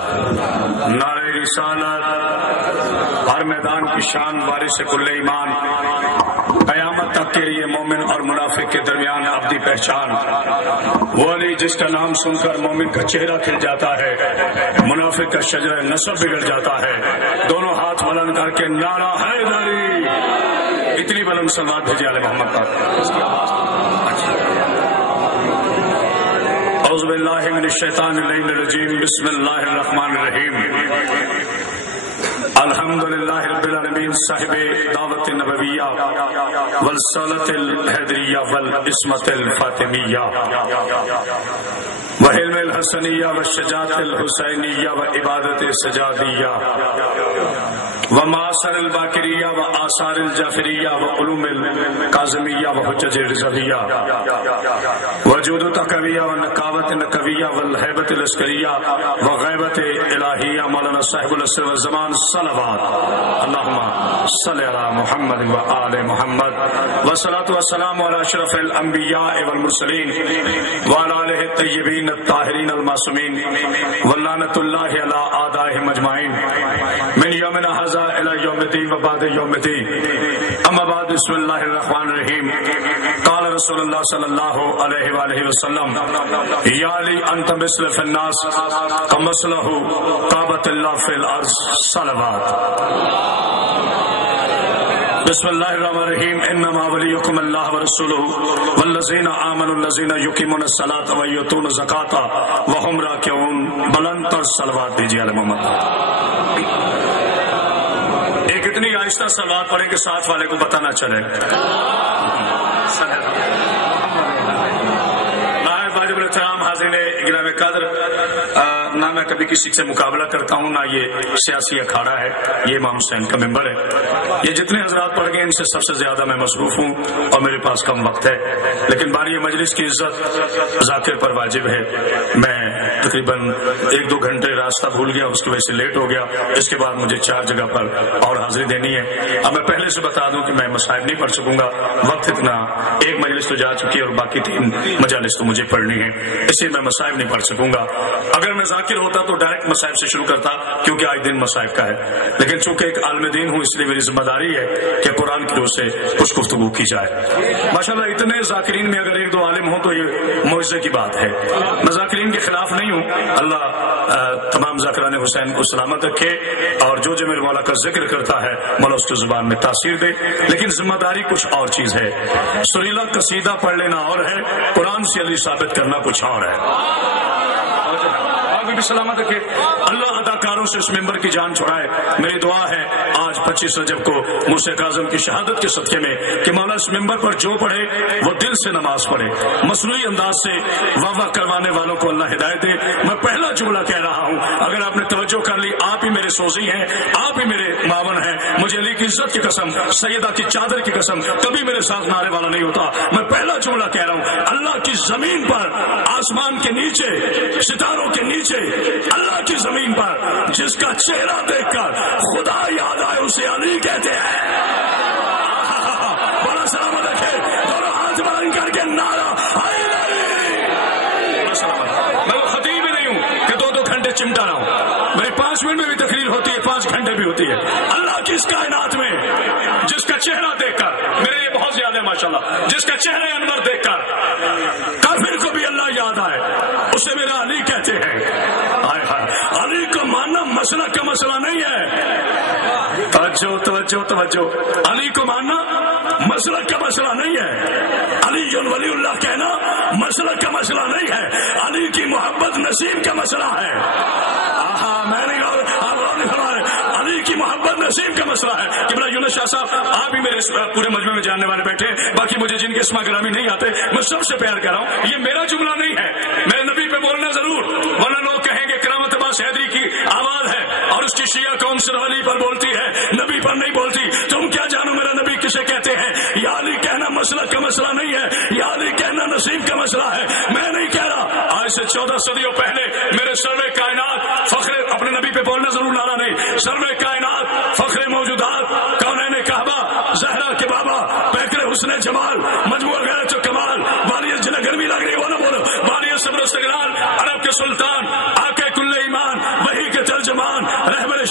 نعرہ رسالت، ہر میدان کی شان، وارث کل ایمان، قیامت تک کے لیے مومن اور منافق کے درمیان اپنی پہچان، وہ علی جس کا نام سن کر مومن کا چہرہ کھل جاتا ہے، منافق کا شجرہ نسب بگڑ جاتا ہے۔ دونوں ہاتھ بلند کر کے نعرہ حیدری، اتنی بلند صلوات بھیجے علی محمد پر۔ اعوذ باللہ من الشیطان الرجیم، بسم اللہ الرحمن الرحیم۔ الحمدللہ رب العالمین، صاحب دعوت نبویہ والصلاۃ الحیدریہ والعصمت الفاطمیہ وحلم الحسنیہ والشجاعت الحسینیہ وعبادت سجادیہ ومعاصر الباقریہ وآثار الجعفریہ وعلوم القاظمیہ وحجج الرضویہ وجود تقویہ ونقاوت نقویہ والہیبت العسکریہ وغیبت الہیہ مولانا صاحب العصر والزمان صلوات اللہم صلی علی محمد وآل محمد والصلاة والسلام علی اشرف الانبیاء والمرسلین وعلی آلہ الطیبین الطاہرین المعصومین واللعنۃ اللہ علی اعدائہم اجمعین من یومنا ھذا الی یوم الدین وبعد یوم الدین۔ اما بعد، بسم اللہ الرحمن الرحیم۔ قال رسول اللہ صلی اللہ علیہ وآلہ وسلم، یا علی انت مثل فی الناس کمثلہ کعبۃ اللہ فی الارض صلوات۔ بسم اللہ الرحمن الرحیم۔ انما ولیکم اللہ ورسولہ والذین آمنوا الذین یقیمون الصلاۃ ویؤتون الزکاۃ وہم راکعون۔ بلند تر صلوات دیجیے علی محمد۔ ایک اتنی آہستہ صلوات پڑھیں کہ ساتھ والے کو پتہ نہ چلے۔ واجب الاحترام حاضرین گرامی قدر، نہ میں کبھی کسی سے مقابلہ کرتا ہوں، نہ یہ سیاسی اکھاڑا ہے، یہ امام حسین کا ممبر ہے۔ یہ جتنے حضرات پڑھ گئے ان سے سب سے زیادہ میں مصروف ہوں اور میرے پاس کم وقت ہے، لیکن بانی مجلس کی عزت ذاکر پر واجب ہے۔ میں تقریباً 1-2 گھنٹے راستہ بھول گیا، اس کی وجہ سے لیٹ ہو گیا۔ اس کے بعد مجھے 4 جگہ پر اور حاضری دینی ہے۔ اب میں پہلے سے بتا دوں کہ میں مصائب نہیں پڑھ سکوں گا، وقت اتنا، ایک مجلس تو جا چکی ہے اور باقی 3 مجالس تو مجھے پڑھنی ہے، اس لیے میں مصائب نہیں پڑھ سکوں گا۔ اگر میں ذاکر ہوتا تو ڈائریکٹ مصائب سے شروع کرتا، کیونکہ آج دن مصائب کا ہے، لیکن چونکہ ایک عالم دین ہوں اس لیے میری ذمہ داری ہے کہ قرآن کی روح سے کچھ گفتگو کی جائے۔ ماشاءاللہ اتنے ذاکرین میں اگر 1-2 عالم ہوں تو یہ معجزے کی بات ہے۔ میں ذاکرین کے خلاف نہیں ہوں، اللہ تمام ذاکران حسین کو سلامت رکھے، اور جو میرے مولا کا ذکر کرتا ہے مولا اس کی زبان میں تاثیر دے، لیکن ذمہ داری کچھ اور چیز ہے۔ سریلا قصیدہ پڑھ لینا اور ہے، قرآن سے علی ثابت کرنا کچھ اور ہے۔ بھی سلامت رکھے، اللہ اداکاروں سے اس ممبر کی جان چھڑائے۔ میری دعا ہے آج 25 رجب کو موسیٰ کاظم کی شہادت کے صدقے میں کہ مولا اس ممبر پر جو پڑھے وہ دل سے نماز پڑھے، مصنوعی انداز سے واہ واہ کروانے والوں کو اللہ ہدایت دے۔ میں پہلا جملہ کہہ رہا ہوں، اگر آپ نے توجہ کر لی، آپ ہی میرے سوزی ہیں، آپ ہی میرے معاون ہیں۔ مجھے علی کی عزت کی قسم، سیدہ کی چادر کی قسم، کبھی میرے ساتھ نعرے والا نہیں ہوتا۔ میں پہلا جملہ کہہ رہا ہوں، اللہ کی زمین پر، آسمان کے نیچے، ستاروں کے نیچے، اللہ کی زمین پر جس کا چہرہ دیکھ کر خدا یاد آئے اسے علی کہتے ہیں۔ بڑا سلامت رکھے، دونوں ہاتھ بلند کر کے نعرہ حیدری۔ میں وہ خطیب ہی نہیں ہوں کہ 2-2 گھنٹے چمٹا رہا ہوں، میری 5 منٹ میں بھی تقریر ہوتی ہے، 5 گھنٹے بھی ہوتی ہے۔ اللہ کی اس کائنات میں جس کا چہرہ دیکھ کر، میرے لیے بہت زیادہ ہے ماشاءاللہ، جس کا چہرہ انور دیکھ کر کافر کو بھی اللہ یاد آئے اسے میرا علی کہتے ہیں۔ علی کو ماننا مسلک کا مسئلہ نہیں ہے، توجہ توجہ توجہ، علی کو ماننا مسلک کا مسئلہ نہیں ہے، علی ولی اللہ کہنا مسلک کا مسئلہ نہیں ہے، علی کی محبت نصیب کا مسئلہ ہے۔ میں نہیں علی کی محبت نصیب کا مسئلہ ہے۔ کہ یونس شاہ صاحب، آپ ہی میرے پورے مجمع میں جاننے والے بیٹھے، باقی مجھے جن کے اسما گرامی نہیں آتے میں سب سے پیار کر رہا ہوں، یہ میرا جملہ نہیں ہے، میرے نبی پہ بولنا ضرور، ورنہ لوگ کہیں گے کرامت عباس حیدری کی آواز ہے اور اس کی شیعہ قوم صرف علی پر بولتی ہے، نبی پر نہیں بولتی۔ تم کیا جانو میرا نبی کسے کہتے ہیں؟ یا علی کہنا مسلک کا مسئلہ نہیں ہے، یا علی کہنا نصیب کا مسئلہ ہے۔ میں نہیں کہہ رہا، آج سے 14 صدیوں پہلے میرے سرور کائنات فخر، اپنے نبی پہ بولنا ضرور نعرہ نہیں، سرور کائنات فخر موجودات، کونین کعبہ، زہرا کے بابا، پیکر حسن جمال، مجموعہ غیرت و کمال، والی جنہیں گرمی لگ رہی وہ نہ بولو، والی صبر و استقلال، عرب کے سلطان، آقا کل ایمان، وہی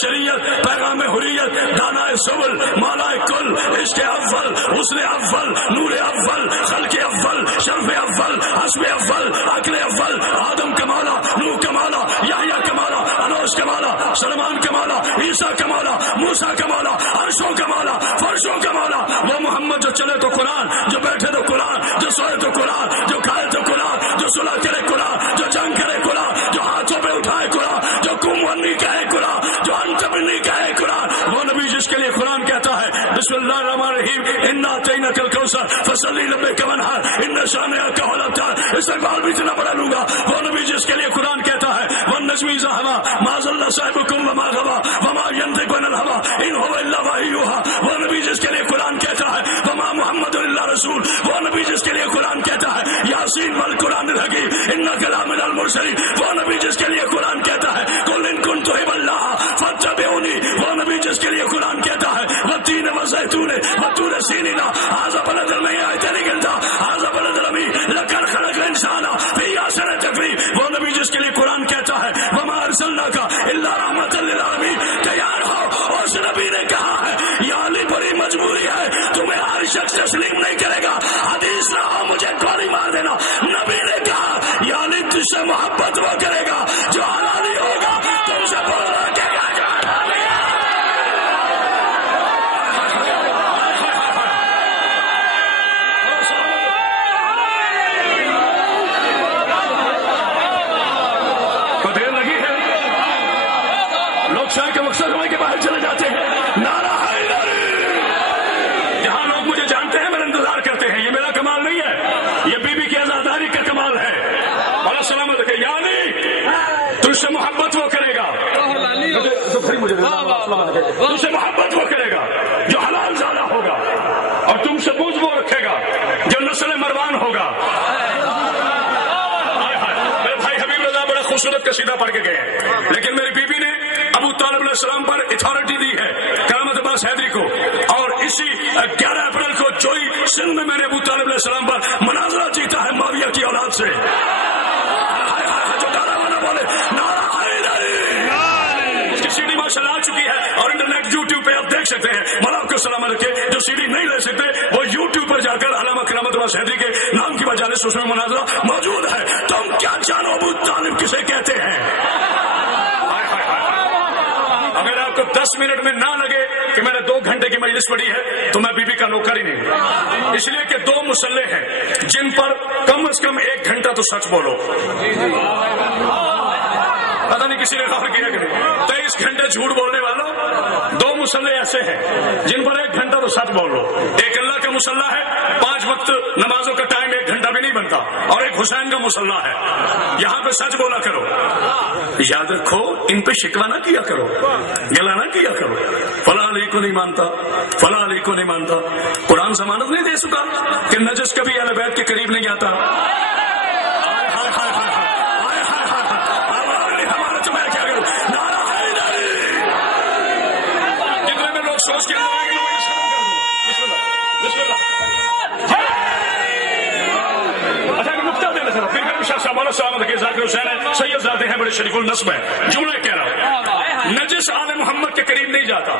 شریعت، پیغام حریت، دانا سبل، مالا کل، عشق اول، حسن اول، نور اول، خلق اول، شرف اول، حسب اول، عقل اول، آدم کمالا، نوح کمالا، یحییٰ کمالا، انوش کمالا، سلمان کمالا، عیسیٰ کمالا، موسیٰ کمالا، عرشوں کمالا، فرشوں کمالا، وہ محمد جو چلے تو قرآن، جو بیٹھے تو قرآن، جو سوئے تو قرآن، جو کھائے تو قرآن، جو صلح کرے قرآن، جو جنگ کرے قرآن، جو ہاتھوں پہ اٹھائے قرآن، جو کمونی کہے قرآن، جو انتبنی کہے قرآن، وہ نبی جس کے لیے قرآن کہتا ہے بسم اللہ الرحمن الرحیم انا اعطیناک الکوثر فصلی لربک وانحر ان شانئک هو الابتر، استقبال بھی اتنا بڑا لوں گا، وہ نبی جس کے لیے قرآن کہتا ہے والنجم اذا هوى ما ضل صاحبکم وما غوى وما ينطق عن الهوى ان هو الا وحی یوحى، وہ نبی جس کے لیے قرآن کہتا ہے وما محمد الا رسول، وہ نبی جس کے لیے قرآن کہتا ہے یاسین والقرآن الحکیم انک لمن المرسلین، وہ نبی جس کے لیے قرآن کہتا ہے قل ان کنتم تحبون اللہ فاتبعونی، وہ نبی جس کے لیے قرآن کہتا ہے والتین والزیتون والطور سینین ھذا بلد المیعاد لگندا ھذا بلد الامین لقد خلق الانسان فی احسن تقویم، وہ نبی جس کے لیے قرآن کہتا ہے وما ارسلناک الا رحمۃ للعالمین، تیار ہو، اس نبی نے کہا ہے یا علی بڑی مجبوری ہے، تمہیں ہر شخص تسلیم نہیں کرے گا، حدیث نہ ہو مجھے گولی مار دینا، نبی نے کہا یا علی تجھ سے محبت وہ کرے گا جو حلالی ہوگا، تم سے بول رکھے گا جو حلالی ہے۔ تو دیر لگی ہے، لوگ شاہ کے مقصد ہوئے کے باہر چلے جاتے ہیں، نعرہ حیدری، جہاں لوگ مجھے جانتے ہیں میرا انتظار کرتے ہیں، یہ میرا کمال نہیں ہے، یہ بی بی کی آزاداری کا کمال ہے، اور سلامت رکھے، یعنی تجھ سے محبت وہ کرے گا، تجھ سے محبت وہ کرے گا جو حلال زیادہ ہوگا، اور تم سے بوجھ وہ رکھے گا جو نسل مروان ہوگا۔ میرے بھائی حبیب رضا بڑا خوبصورت قصیدہ پڑھ کے گئے ہیں، لیکن میری بی بی نے ابو طالب علیہ السلام پر اتھارٹی دی ہے کرامت عباس حیدری کو، اور اسی 11 اپریل کو جوئی سندھ میں نے ابو طالب علیہ السلام پر مناظرہ جیتا ہے معاویہ کی اولاد سے، جو نعرہ والا بولے نعرہ حیدری، اس کی سی ڈی ماشاء اللہ آ چکی ہے، اور انٹرنیٹ یوٹیوب پہ آپ دیکھ سکتے ہیں، مولا آپ کو سلامت رکھے، جو سی ڈی نہیں لے سکتے وہ یوٹیوب پر جا کر علامہ کرامت عباس حیدری کے نام کی وجہ سے اس میں مناظرہ موجود ہے، تم کیا جانو ابو طالب کسے کہتے ہیں؟ اگر آپ کو 10 منٹ میں نہ لگے کہ میں نے 2 گھنٹے کی مجلس پڑھی ہے تو میں بی بی کا نوکر ہی نہیں، اس لیے کہ 2 مسئلے ہیں جن پر کم از کم 1 گھنٹہ تو سچ بولو، پتہ نہیں کسی نے غور کیا کہ 23 گھنٹے جھوٹ بولنے والوں 2 مسئلے ایسے ہیں جن پر 1 گھنٹہ تو سچ بول لو، ایک اللہ کا مسئلہ ہے 5 وقت نمازوں کا ٹائم 1 گھنٹہ بھی نہیں بنتا، اور ایک حسین کا مسئلہ ہے، یہاں پہ سچ بولا کرو، یاد رکھو ان پہ شکوہ نہ کیا کرو، گلا نہ کیا کرو، فلاں علی کو نہیں مانتا، فلاں علی کو نہیں مانتا، قرآن ضمانت نہیں دے سکا کہ نجس کبھی اہل بیت کے قریب نہیں آتا، سوچ کے سید زادے ہیں، بڑے شریف النسب ہیں، جملے کہہ رہا ہوں، نجس آل محمد کے قریب نہیں جاتا،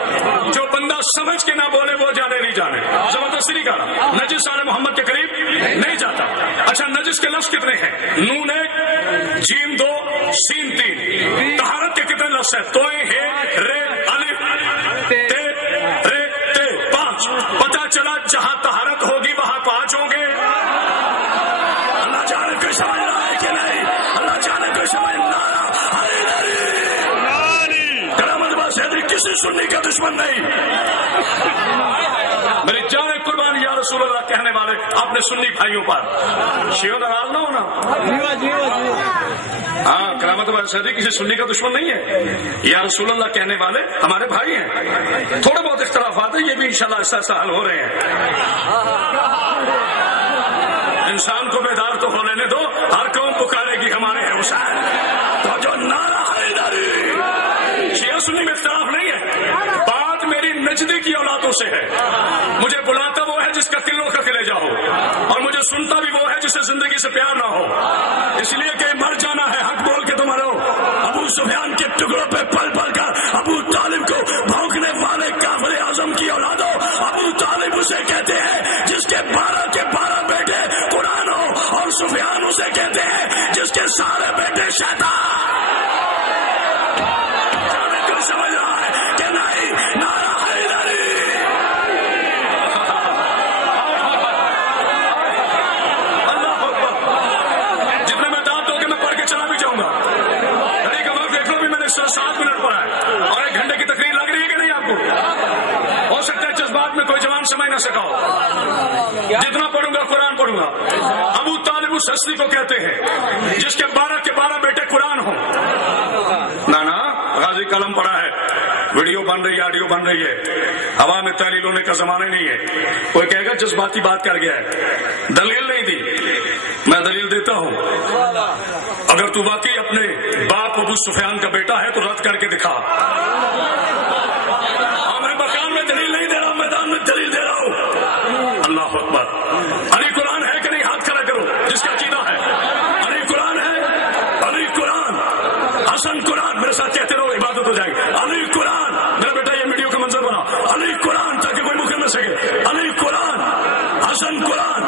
جو بندہ سمجھ کے نہ بولے وہ جانے نہیں جانے، زبردستی نہیں کہہ رہا، نجس آل محمد کے قریب نہیں جاتا۔ اچھا نجس کے لفظ کتنے ہیں؟ نون 1 جیم 2 سین 3، طہارت کے کتنے لفظ ہیں؟ توئے ہے رے الف تے رے تے 5، پتہ چلا جہاں طہارت ہوگی وہاں 5 ہوں گے، اللہ جانے کو سمجھ رہا ہے کہ نہیں، اللہ جانے کو سمجھ رہا ہے، کرامت عباس حیدری کسی سنی کا دشمن نہیں، میری جان قربان یا رسول اللہ کہنے والے اپنے سنی بھائیوں پر شیعہ ناراض نہ ہونا، ہاں کرامت عباس حیدری کسی سنی کا دشمن نہیں ہے، یا رسول اللہ کہنے والے ہمارے بھائی ہیں، تھوڑے بہت اختلافات ہیں یہ بھی انشاءاللہ ایسا ایسا حل ہو رہے ہیں، انسان کو بیدار تو ہو لینے دو، ہر قوم پکارے گی ہمارے ہیں حسین، تو جو نعرہ حیدری، شیعہ سنی میں اختلاف نہیں ہے، بات میری نجدی کی اولادوں سے ہے، مجھے بلاتا وہ ہے جس کا دل کا کلیجہ ہو، اور مجھے سنتا بھی وہ ہے جسے زندگی سے پیار نہ ہو، اس لیے کہ مر جانا ہے، حق بول کے تم مرو، ابو سفیان کے ٹکڑوں پہ پل پل کر ابو طالب اس کے سارے بیٹے شیطان. کوئی سمجھ رہا ہے کہ نہیں؟ نعرہ حیدری. اللہ اکبر. جتنے میں دانت ہو کے میں پڑھ کے چلا بھی جاؤں گا. گھڑی کا وقت دیکھ لو بھی میں نے 7 منٹ پڑھا ہے اور 1 گھنٹے کی تقریر لگ رہی ہے کہ نہیں آپ کو؟ ہو سکتا ہے جذبات میں کوئی جوان سمجھ نہ سکا ہو. جتنا پڑھوں گا قرآن پڑھوں گا. ابو طالب اس ہستی کو کہتے ہیں جس کے 12 کے 12 بیٹے قرآن ہوں. نانا غازی قلم پڑا ہے, ویڈیو بن رہی ہے, آڈیو بن رہی ہے, ہوا میں تحلیل ہونے کا زمانہ نہیں ہے. کوئی کہے گا جذباتی بات کر گیا ہے, دلیل نہیں دی. میں دلیل دیتا ہوں. اگر تو واقعی اپنے باپ ابو سفیان کا بیٹا ہے تو رد کر کے دکھا. میں مکان میں دلیل نہیں دے رہا, میدان میں دلیل دے رہا ہوں. اللہ اکبر. علی قرآن ہے کہ نہیں؟ ہاتھ کھڑا کرو جس کا عقیدہ ہے. علی قرآن ہے, علی قرآن. حسن قرآن. میرے ساتھ کہتے رہو, عبادت ہو جائے گی. علی قرآن. میرا بیٹا یہ ویڈیو کا منظر بنا. علی قرآن تاکہ کوئی مکر نہ سکے. علی قرآن, حسن قرآن,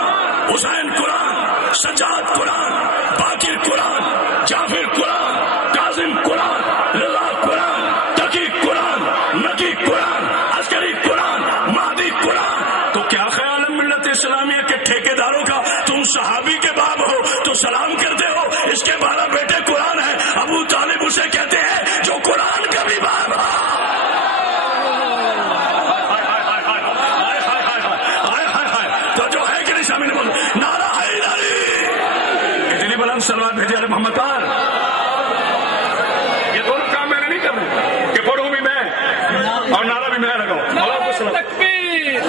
حسین قرآن, سجاد قرآن, باقر قرآن, جعفر قرآن, کاظم قرآن, رضا قرآن, تقی قرآن, نقی قرآن, عسکری قرآن, مہدی قرآن. تو کیا خیال ہے ملت اسلامیہ کے ٹھیکیداروں کا؟ تم صحابی کے باب ہو تو سلام کرتے ہو, اس کے 12 بیٹے قرآن ہیں. ابو طالب اسے کہتے ہیں جو قرآن کا بھی باب ہو. تو جو ہے کہ نہیں سامنے بولو نعرہ حیدری. اتنی بلند سلوات بھیجے ارے محمد طاہر. یہ دونوں کام میں نے نہیں کرنے کہ پڑھوں بھی میں اور نعرہ بھی میں لگاؤں. تکبیر,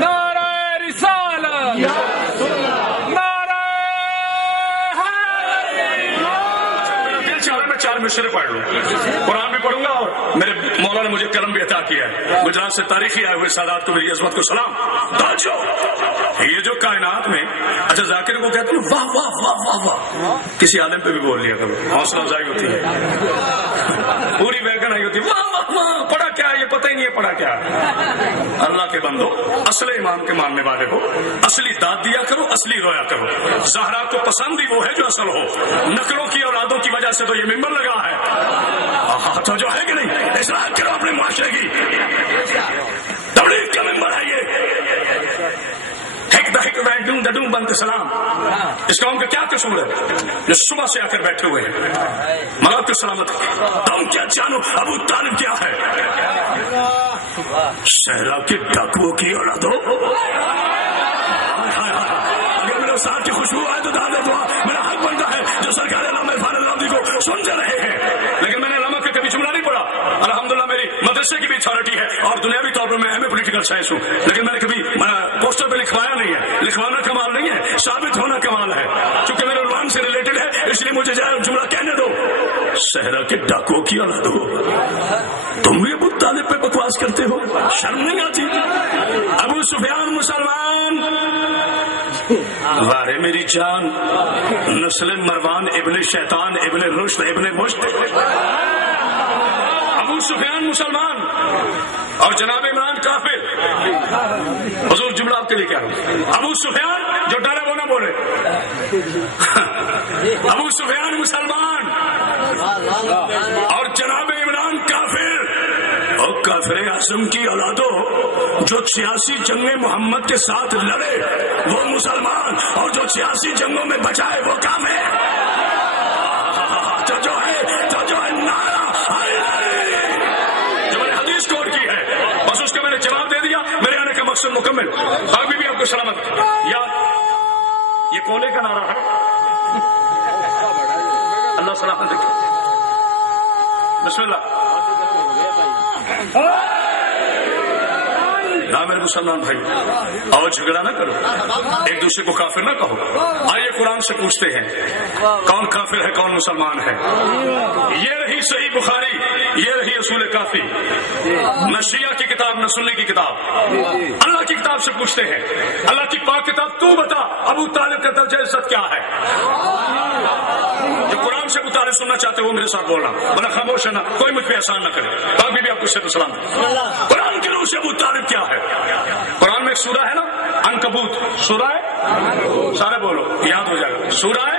نعرہ رسالت, نعرہ حیدری. میرا دل چاہ رہا ہے میں 4 مشرے پڑھ لوں, قرآن بھی پڑھوں گا اور میرے مولا نے مجھے قلم بھی عطا کیا ہے. گجرات سے تاریخی آئے ہوئے سادات کو میری عظمت کو سلام. یہ جو کائنات میں, اچھا ذاکر کو کہتے ہیں واہ واہ واہ واہ واہ, کسی عالم پہ بھی بول لیا کرو, حوصلہ افزائی ہوتی ہے, پوری ویگن آئی ہوتی ہے. واہ واہ واہ, پڑھا کیا یہ پتہ ہی نہیں ہے پڑھا کیا. اللہ کے بندو, اصل امام کے ماننے والے ہو, اصلی داد دیا کرو, اصلی رویا کرو. زہرا کو پسند ہی وہ ہے جو اصل ہو. نقلوں کی اولادوں کی وجہ سے تو یہ ممبر لگا ہے. تو جو ہے کہ نہیں, اصلاح کرو اپنے معاشرے کی. تبلیغ کا ممبر ہے یہ. ڈوں بنتے سلام. اس قوم کا کیا قصور ہے جو صبح سے آ کر بیٹھے ہوئے ہیں؟ ملک کو سلامت. تم کیا جانو ابو طالب کیا ہے؟ صحرا کے ڈاکوؤں کی اولاد ہو. اگر میرے استاد کی خوشبو آئے تو دادا دعا میرا حق بنتا ہے جو سرکار علامہ عرفان اللہ کو سنتے رہے ہیں. لیکن میں نے علامہ کا کبھی جملہ نہیں پڑھا. الحمدللہ میری مدرسے کی بھی اتھارٹی ہے اور دنیاوی طور پر میں ایم اے پولیٹیکل سائنس ہوں, لیکن میں نے کبھی پوسٹر پہ لکھوایا نہیں ہے. لکھوانا کمال نہیں ہے, ثابت ہونا کمال ہے. چونکہ میرے عنوان سے ریلیٹڈ ہے اس لیے مجھے جملہ کہنے دو. صحرا کے ڈاکوؤں کی اولاد ہو, تم بھی ابو طالب پہ بکواس کرتے ہو, شرم نہیں آتی؟ ابو سفیان مسلمان, وارے میری جان, نسل مروان ابن شیطان ابن رشد ابن مشت. ابو سفیان مسلمان اور جناب عمران کافر. حضور جملہ آپ کے لیے کیا ہے؟ ابو سفیان جو ڈرے وہ نہ بولے. ابو سفیان مسلمان اور جناب عمران کافر. اور کافر اعظم کی اولادوں جو 86 جنگیں محمد کے ساتھ لڑے وہ مسلمان, اور جو 86 جنگوں میں بچائے وہ کام ہے. جو ہے نعرہ حیدری جو میں نے حدیث کوٹ کی ہے, بس اس کا میں نے جواب دے دیا. میرے آنے کا مقصد مکمل. ابھی بھی آپ کو سلامت. یا یہ کولے کا نعرہ ہے. اللہ سلامت رکھے. بسم اللہ. نہ میرے مسلمان بھائی, اور جھگڑا نہ کرو, ایک دوسرے کو کافر نہ کہو. آئیے قرآن سے پوچھتے ہیں کون کافر ہے کون مسلمان ہے. یہ رہی صحیح بخاری, یہ رہی اصول کافی. نہ شیعہ کی کتاب نہ سنی کی کتاب, اللہ کی کتاب سے پوچھتے ہیں. اللہ کی پاک کتاب تو بتا ابو طالب کا درجہ عزت کیا ہے. جو قرآن سے مطالعہ سننا چاہتے ہو میرے ساتھ بولنا, ورنہ خاموش ہے نا, کوئی مجھ پہ احسان نہ کرے. باقی بھی آپ کو سے سلام. قرآن کی روح سے ابو طالب کیا ہے. قرآن میں ایک سورہ ہے نا عنکبوت, سورہ ہے, سارے بولو یاد ہو جائے گا. سورہ ہے